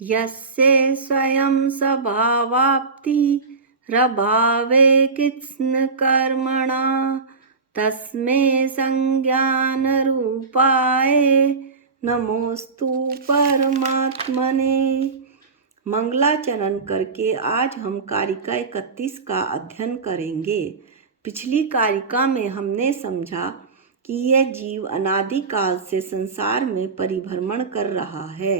यस्य स्वयं स्वभावाप्तिरभावे कित्स्न कर्मणा तस्मै संज्ञानरूपाय नमोस्तु परमात्मने। मंगलाचरण करके आज हम कारिका 31 का अध्ययन करेंगे। पिछली कारिका में हमने समझा कि यह जीव अनादिकाल से संसार में परिभ्रमण कर रहा है।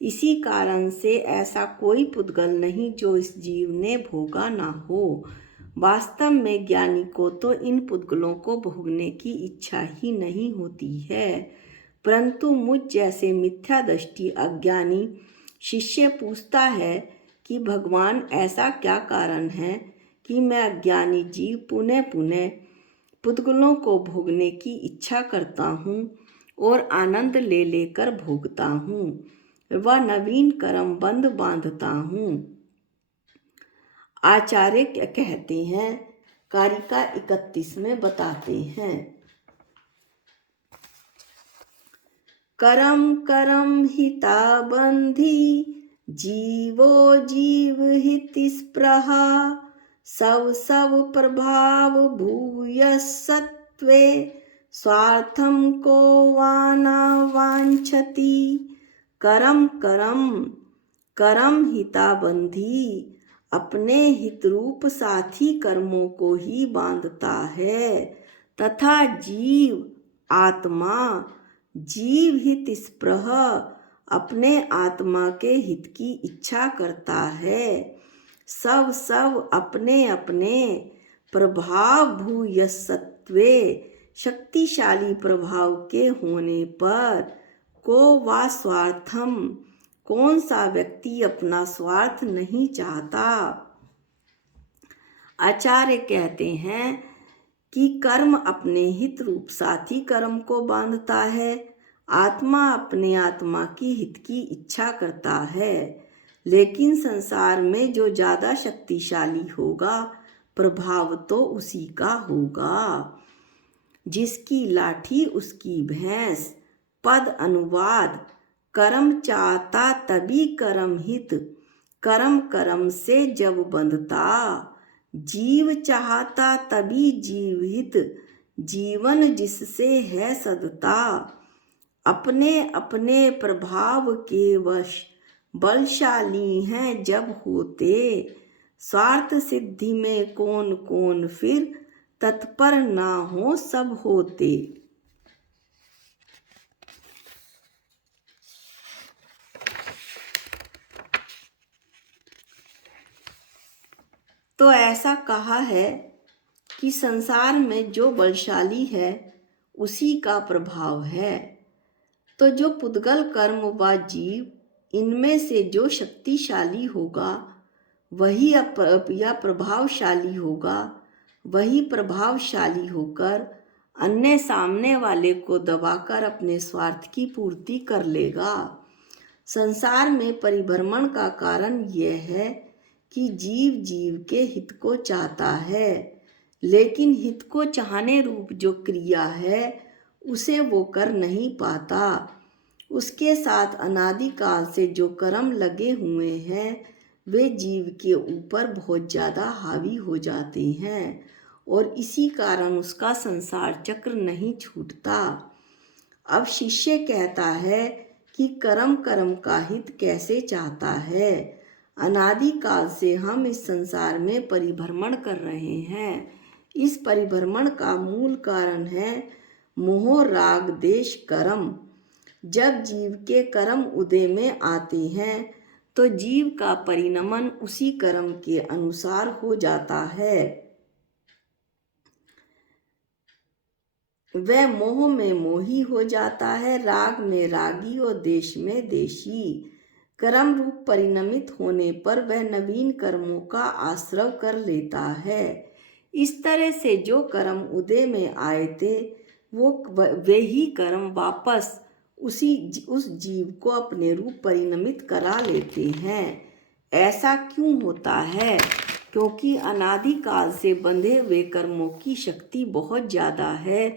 इसी कारण से ऐसा कोई पुद्गल नहीं जो इस जीव ने भोगा ना हो। वास्तव में ज्ञानी को तो इन पुद्गलों को भोगने की इच्छा ही नहीं होती है, परंतु मुझ जैसे मिथ्या दृष्टि अज्ञानी शिष्य पूछता है कि भगवान ऐसा क्या कारण है कि मैं अज्ञानी जीव पुनः पुनः पुद्गलों को भोगने की इच्छा करता हूँ और आनंद ले लेकर भोगता हूँ, वह नवीन कर्म बंध बांधता हूँ। आचार्य क्या कहते हैं, कारिका 31 में बताते हैं। करम करम हिता बंधी जीवो जीव हित स्पृहा सव सव प्रभाव भूय सत्वे स्वार्थम को वाना वांछति। करम करम करम हिताबंधी अपने हितरूप साथी कर्मों को ही बांधता है, तथा जीव आत्मा जीव हित स्पृह अपने आत्मा के हित की इच्छा करता है। सब सब अपने अपने प्रभाव भूयसत्वे शक्तिशाली प्रभाव के होने पर को वा स्वार्थम कौन सा व्यक्ति अपना स्वार्थ नहीं चाहता। आचार्य कहते हैं कि कर्म अपने हित रूप साथी कर्म को बांधता है, आत्मा अपने आत्मा की हित की इच्छा करता है, लेकिन संसार में जो ज़्यादा शक्तिशाली होगा प्रभाव तो उसी का होगा। जिसकी लाठी उसकी भैंस। पद अनुवाद। कर्म चाहता तभी कर्म हित, कर्म कर्म से जब बंधता। जीव चाहता तभी जीव हित, जीवन जिससे है सदता। अपने अपने प्रभाव के वश बलशाली हैं जब होते, स्वार्थ सिद्धि में कौन कौन फिर तत्पर ना हो सब होते। तो ऐसा कहा है कि संसार में जो बलशाली है उसी का प्रभाव है। तो जो पुद्गल कर्म व जीव इनमें से जो शक्तिशाली होगा वही या प्रभावशाली होगा, वही प्रभावशाली होकर अन्य सामने वाले को दबाकर अपने स्वार्थ की पूर्ति कर लेगा। संसार में परिभ्रमण का कारण यह है कि जीव जीव के हित को चाहता है, लेकिन हित को चाहने रूप जो क्रिया है उसे वो कर नहीं पाता। उसके साथ अनादिकाल से जो कर्म लगे हुए हैं वे जीव के ऊपर बहुत ज़्यादा हावी हो जाते हैं और इसी कारण उसका संसार चक्र नहीं छूटता। अब शिष्य कहता है कि कर्म कर्म का हित कैसे चाहता है। अनादिकाल से हम इस संसार में परिभ्रमण कर रहे हैं। इस परिभ्रमण का मूल कारण है मोह राग देश कर्म। जब जीव के कर्म उदय में आते हैं तो जीव का परिणमन उसी कर्म के अनुसार हो जाता है। वह मोह में मोही हो जाता है, राग में रागी और देश में देशी। कर्म रूप परिणमित होने पर वह नवीन कर्मों का आश्रय कर लेता है। इस तरह से जो कर्म उदय में आए थे वे ही कर्म वापस उस जीव को अपने रूप परिणमित करा लेते हैं। ऐसा क्यों होता है? क्योंकि अनादिकाल से बंधे हुए कर्मों की शक्ति बहुत ज़्यादा है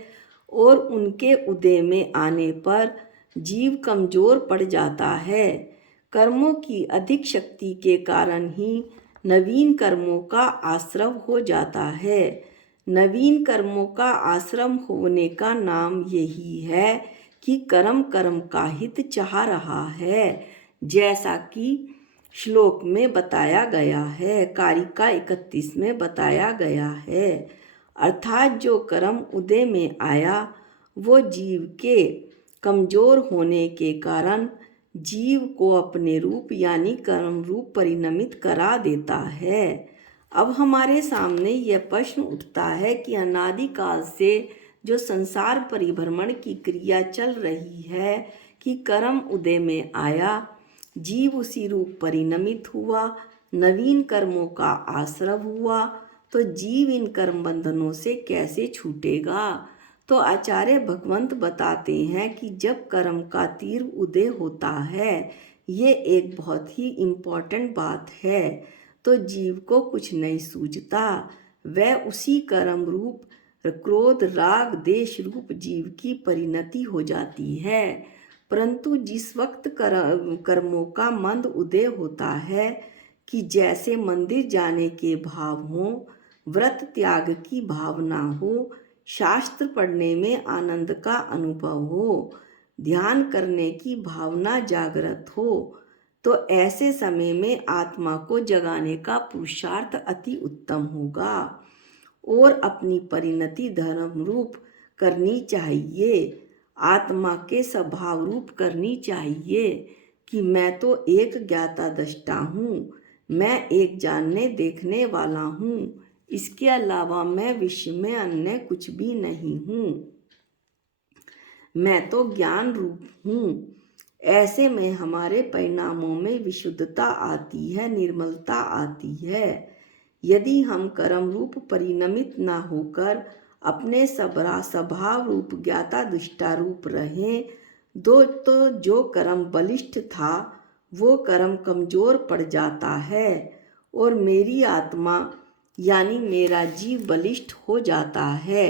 और उनके उदय में आने पर जीव कमज़ोर पड़ जाता है। कर्मों की अधिक शक्ति के कारण ही नवीन कर्मों का आश्रम हो जाता है। नवीन कर्मों का आश्रम होने का नाम यही है कि कर्म का हित चाह रहा है, जैसा कि श्लोक में बताया गया है, कारिका 31 में बताया गया है। अर्थात जो कर्म उदय में आया वो जीव के कमजोर होने के कारण जीव को अपने रूप यानी कर्म रूप परिणमित करा देता है। अब हमारे सामने यह प्रश्न उठता है कि अनादिकाल से जो संसार परिभ्रमण की क्रिया चल रही है कि कर्म उदय में आया, जीव उसी रूप परिणमित हुआ, नवीन कर्मों का आश्रय हुआ, तो जीव इन कर्म बंधनों से कैसे छूटेगा। तो आचार्य भगवंत बताते हैं कि जब कर्म का तीर उदय होता है, ये एक बहुत ही इम्पोर्टेंट बात है, तो जीव को कुछ नहीं सूझता, वह उसी कर्म रूप क्रोध राग देश रूप जीव की परिणति हो जाती है। परंतु जिस वक्त कर्मों का मंद उदय होता है कि जैसे मंदिर जाने के भाव हो, व्रत त्याग की भावना हो, शास्त्र पढ़ने में आनंद का अनुभव हो, ध्यान करने की भावना जागृत हो, तो ऐसे समय में आत्मा को जगाने का पुरुषार्थ अति उत्तम होगा और अपनी परिणति धर्म रूप करनी चाहिए, आत्मा के स्वभाव रूप करनी चाहिए कि मैं तो एक ज्ञाता दृष्टा हूँ, मैं एक जानने देखने वाला हूँ, इसके अलावा मैं विश्व में अन्य कुछ भी नहीं हूँ, मैं तो ज्ञान रूप हूँ। ऐसे में हमारे परिणामों में विशुद्धता आती है, निर्मलता आती है। यदि हम कर्म रूप परिणमित न होकर अपने स्वभाव रूप ज्ञाता दृष्टा रूप रहें, तो जो कर्म बलिष्ठ था वो कर्म कमजोर पड़ जाता है और मेरी आत्मा यानी मेरा जीव बलिष्ठ हो जाता है।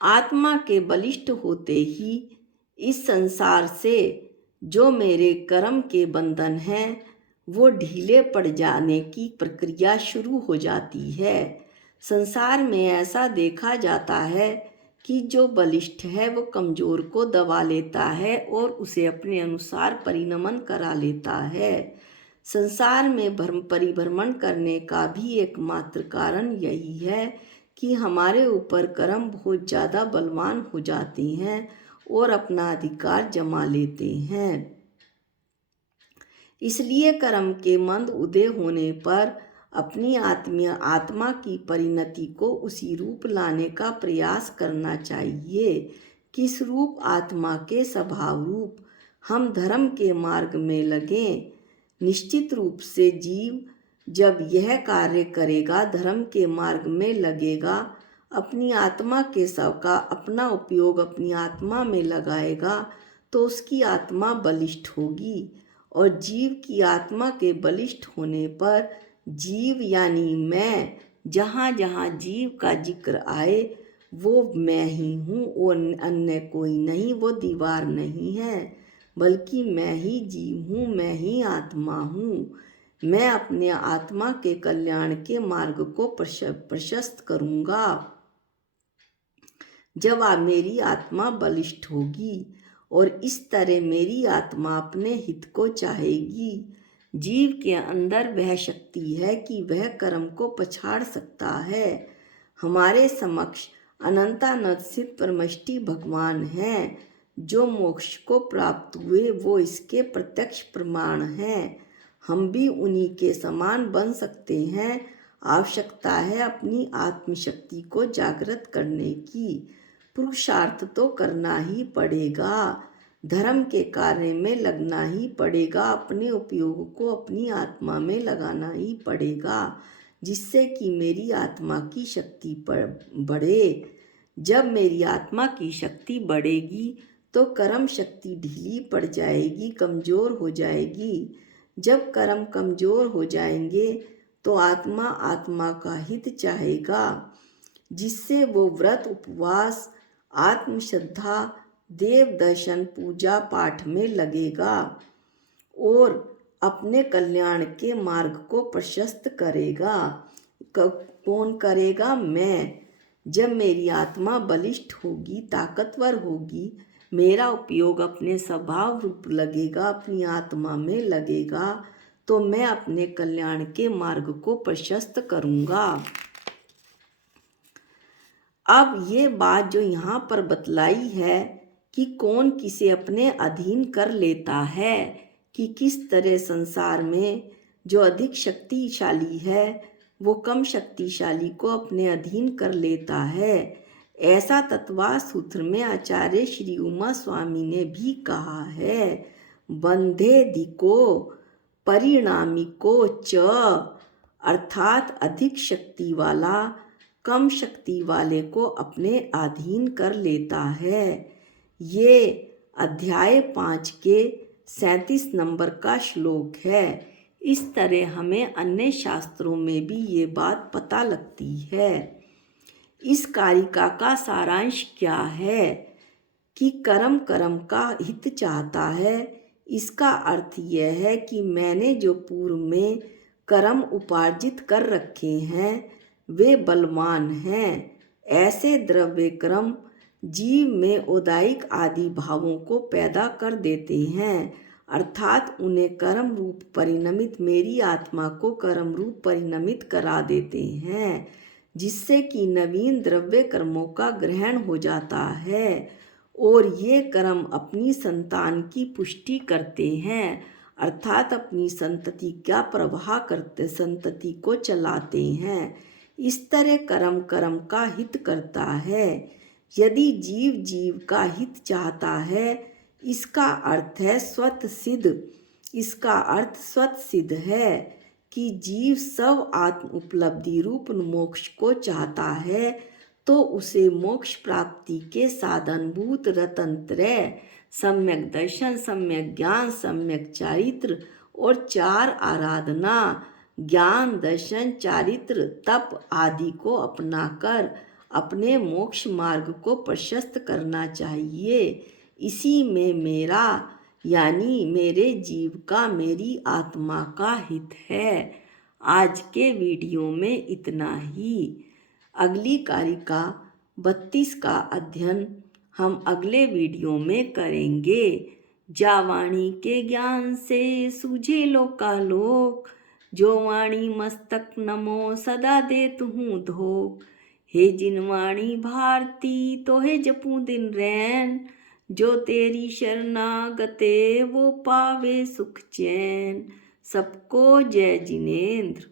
आत्मा के बलिष्ठ होते ही इस संसार से जो मेरे कर्म के बंधन हैं वो ढीले पड़ जाने की प्रक्रिया शुरू हो जाती है। संसार में ऐसा देखा जाता है कि जो बलिष्ठ है वो कमजोर को दबा लेता है और उसे अपने अनुसार परिणमन करा लेता है। संसार में परिभ्रमण करने का भी एकमात्र कारण यही है कि हमारे ऊपर कर्म बहुत ज़्यादा बलवान हो जाते हैं और अपना अधिकार जमा लेते हैं। इसलिए कर्म के मंद उदय होने पर अपनी आत्मा की परिणति को उसी रूप लाने का प्रयास करना चाहिए। किस रूप? आत्मा के स्वभाव रूप। हम धर्म के मार्ग में लगें। निश्चित रूप से जीव जब यह कार्य करेगा, धर्म के मार्ग में लगेगा, अपनी आत्मा के स्व का अपना उपयोग अपनी आत्मा में लगाएगा, तो उसकी आत्मा बलिष्ठ होगी और जीव की आत्मा के बलिष्ठ होने पर जीव यानी मैं, जहाँ जहाँ जीव का जिक्र आए वो मैं ही हूँ और अन्य कोई नहीं, वो दीवार नहीं है, बल्कि मैं ही जीव हूँ, मैं ही आत्मा हूँ। मैं अपने आत्मा के कल्याण के मार्ग को प्रशस्त करूँगा जब मेरी आत्मा बलिष्ठ होगी और इस तरह मेरी आत्मा अपने हित को चाहेगी। जीव के अंदर वह शक्ति है कि वह कर्म को पछाड़ सकता है। हमारे समक्ष अनंतानंद सिद्ध परमष्टि भगवान हैं जो मोक्ष को प्राप्त हुए, वो इसके प्रत्यक्ष प्रमाण हैं। हम भी उन्हीं के समान बन सकते हैं। आवश्यकता है अपनी आत्मशक्ति को जागृत करने की। पुरुषार्थ तो करना ही पड़ेगा, धर्म के कार्य में लगना ही पड़ेगा, अपने उपयोग को अपनी आत्मा में लगाना ही पड़ेगा, जिससे कि मेरी आत्मा की शक्ति बढ़े। जब मेरी आत्मा की शक्ति बढ़ेगी तो कर्म शक्ति ढीली पड़ जाएगी, कमज़ोर हो जाएगी। जब कर्म कमज़ोर हो जाएंगे तो आत्मा का हित चाहेगा, जिससे वो व्रत उपवास आत्मश्रद्धा देव दर्शन पूजा पाठ में लगेगा और अपने कल्याण के मार्ग को प्रशस्त करेगा। कौन करेगा? मैं। जब मेरी आत्मा बलिष्ठ होगी, ताकतवर होगी, मेरा उपयोग अपने स्वभाव रूप लगेगा, अपनी आत्मा में लगेगा, तो मैं अपने कल्याण के मार्ग को प्रशस्त करूँगा। अब ये बात जो यहाँ पर बतलाई है कि कौन किसे अपने अधीन कर लेता है, कि किस तरह संसार में जो अधिक शक्तिशाली है वो कम शक्तिशाली को अपने अधीन कर लेता है, ऐसा तत्वा सूत्र में आचार्य श्री उमा स्वामी ने भी कहा है। बंधेधिको परिणामिको च, अर्थात अधिक शक्ति वाला कम शक्ति वाले को अपने अधीन कर लेता है। ये अध्याय 5 के 37 नंबर का श्लोक है। इस तरह हमें अन्य शास्त्रों में भी ये बात पता लगती है। इस कारिका का सारांश क्या है कि कर्म कर्म का हित चाहता है। इसका अर्थ यह है कि मैंने जो पूर्व में कर्म उपार्जित कर रखे हैं वे बलवान हैं। ऐसे द्रव्य कर्म जीव में औदायिक आदि भावों को पैदा कर देते हैं, अर्थात उन्हें कर्म रूप परिणमित, मेरी आत्मा को कर्म रूप परिणमित करा देते हैं, जिससे कि नवीन द्रव्य कर्मों का ग्रहण हो जाता है और ये कर्म अपनी संतान की पुष्टि करते हैं, अर्थात अपनी संतति का प्रवाह करते संतति को चलाते हैं। इस तरह कर्म कर्म का हित करता है। यदि जीव जीव का हित चाहता है, इसका अर्थ है स्वतः सिद्ध। इसका अर्थ स्वतः सिद्ध है कि जीव सब आत्म उपलब्धि रूप मोक्ष को चाहता है, तो उसे मोक्ष प्राप्ति के साधनभूत रतनत्रय, सम्यक दर्शन, सम्यक ज्ञान, सम्यक चारित्र और 4 आराधना, ज्ञान, दर्शन, चारित्र, तप आदि को अपनाकर अपने मोक्ष मार्ग को प्रशस्त करना चाहिए। इसी में मेरा यानी मेरे जीव का, मेरी आत्मा का हित है। आज के वीडियो में इतना ही। अगली कारिका 32 का अध्ययन हम अगले वीडियो में करेंगे। जा वाणी के ज्ञान से सूझे लोकालोक, जो वाणी मस्तक नमो सदा देत हूँ धोख। हे जिन वाणी भारती तो है जपूं दिन रैन, जो तेरी शरणागते वो पावे सुख चैन। सबको जय जिनेंद्र।